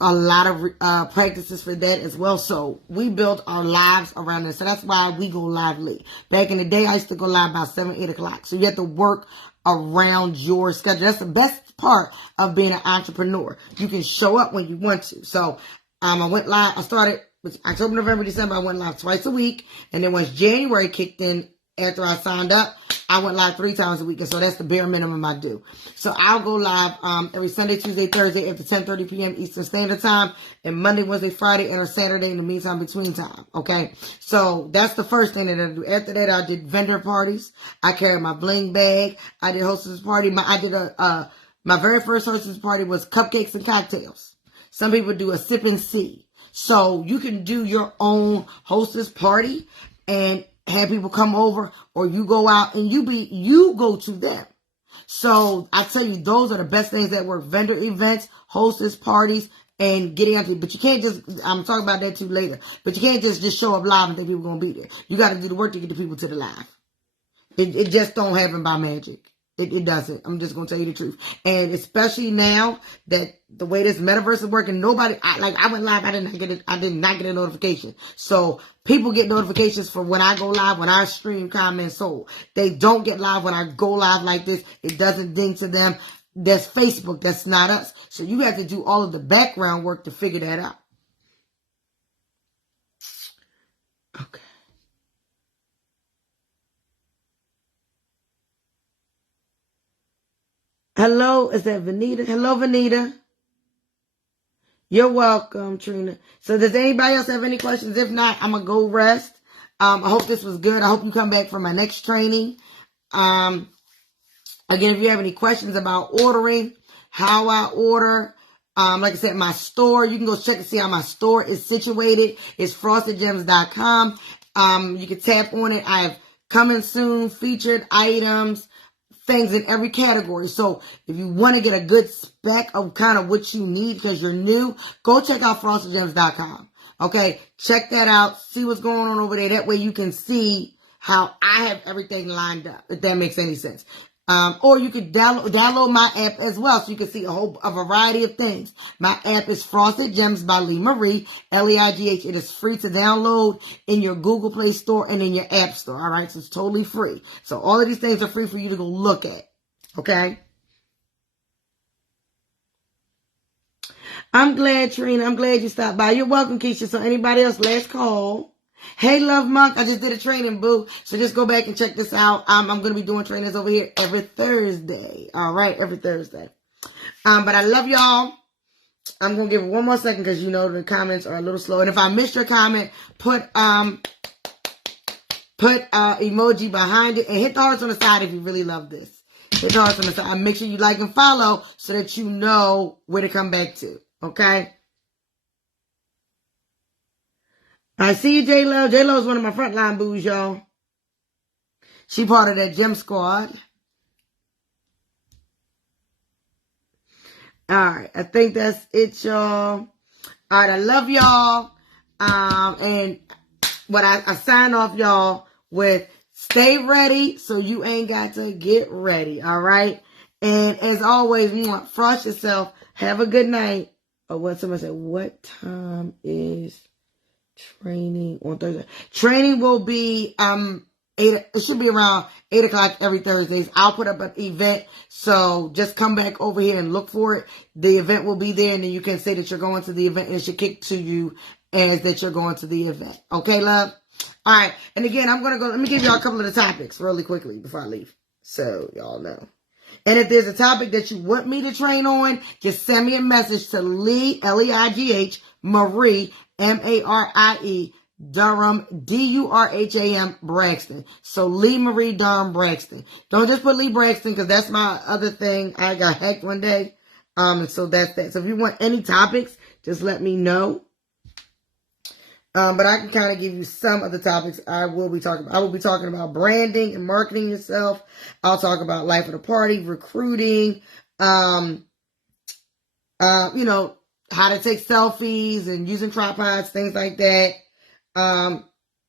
lot of practices for that as well. So we built our lives around this. So that's why we go live late. Back in the day, I used to go live about 7, 8 o'clock. So you have to work around your schedule. That's the best part of being an entrepreneur. You can show up when you want to. So I went live. I started with October, November, December. I went live twice a week. And then once January kicked in, after I signed up, I went live 3 times a week, and so that's the bare minimum I do. So I'll go live every Sunday, Tuesday, Thursday after 10:30 p.m. Eastern Standard Time, and Monday, Wednesday, Friday, and a Saturday in the meantime between time. Okay, so that's the first thing that I do. After that, I did vendor parties. I carried my bling bag. I did hostess party. My very first hostess party was cupcakes and cocktails. Some people do a sip and see. So you can do your own hostess party and have people come over, or you go out and you go to them. So I tell you, those are the best things that work. Vendor events, hostess parties, and getting out there. But you can't just, I'm talking about that too later, but you can't just show up live and think people are going to be there. You got to do the work to get the people to the live. It just don't happen by magic. It doesn't. I'm just going to tell you the truth. And especially now that the way this metaverse is working, I went live, I did not get a notification. So people get notifications for when I go live, when I stream, comment, sold. They don't get live when I go live like this. It doesn't ding to them. That's Facebook. That's not us. So you have to do all of the background work to figure that out. Okay. Hello, is that Vanita? Hello, Vanita. You're welcome, Trina. So does anybody else have any questions? If not, I'm going to go rest. I hope this was good. I hope you come back for my next training. Again, if you have any questions about ordering, how I order, like I said, my store, you can go check and see how my store is situated. It's frostedgems.com. You can tap on it. I have coming soon featured items, things in every category. So if you want to get a good spec of kind of what you need because you're new, go check out frostedgems.com. Okay, check that out. See what's going on over there. That way you can see how I have everything lined up, if that makes any sense. Or you could download my app as well, so you can see a variety of things. My app is Frosted Gems by Lee Marie, Leigh. It is free to download in your Google Play Store and in your App Store. All right, so it's totally free. So all of these things are free for you to go look at. Okay. I'm glad, Trina. I'm glad you stopped by. You're welcome, Keisha. So anybody else, last call. Hey, Love Monk, I just did a training, boo. So just go back and check this out. I'm going to be doing trainings over here every Thursday. All right, every Thursday. But I love y'all. I'm going to give it one more second because you know the comments are a little slow. And if I missed your comment, put emoji behind it and hit the hearts on the side if you really love this. Hit the hearts on the side. And make sure you like and follow so that you know where to come back to. Okay? I see you, J-Lo. J-Lo is one of my frontline boos, y'all. She part of that gym squad. All right. I think that's it, y'all. All right. I love y'all. And what I sign off, y'all, with stay ready so you ain't got to get ready. All right. And as always, frost yourself. Have a good night. Or what someone said, what time is training on Thursday? Training will be, it should be around 8 o'clock every Thursdays. I'll put up an event. So just come back over here and look for it. The event will be there, and then you can say that you're going to the event, and it should kick to you as that you're going to the event. Okay, love? All right. And again, I'm going to go, let me give y'all a couple of the topics really quickly before I leave. So y'all know. And if there's a topic that you want me to train on, just send me a message to Lee, L-E-I-G-H, Marie, M-A-R-I-E, Durham, D-U-R-H-A-M, Braxton. So Lee Marie Durham Braxton. Don't just put Lee Braxton, because that's my other thing. I got hacked one day. And so that's that. So if you want any topics, just let me know. But I can kind of give you some of the topics I will be talking about. I will be talking about branding and marketing yourself. I'll talk about life of the party, recruiting, you know, how to take selfies and using tripods, things like that.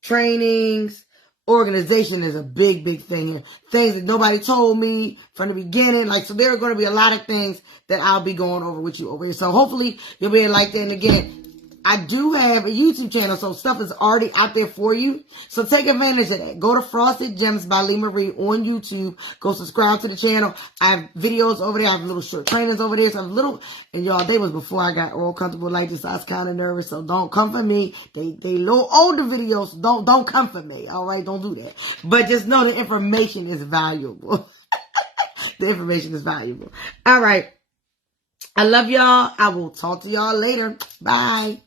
Trainings, organization is a big, big thing here. Things that nobody told me from the beginning. Like, so there are going to be a lot of things that I'll be going over with you over here. So hopefully you'll be able to like that. And again, I do have a YouTube channel, so stuff is already out there for you. So take advantage of that. Go to Frosted Gems by Lee Marie on YouTube. Go subscribe to the channel. I have videos over there. I have little short trainings over there. So I have little, and y'all, they was before I got all comfortable like this. I was kind of nervous, so don't come for me. They little older videos. So don't come for me. All right, don't do that. But just know the information is valuable. The information is valuable. All right. I love y'all. I will talk to y'all later. Bye.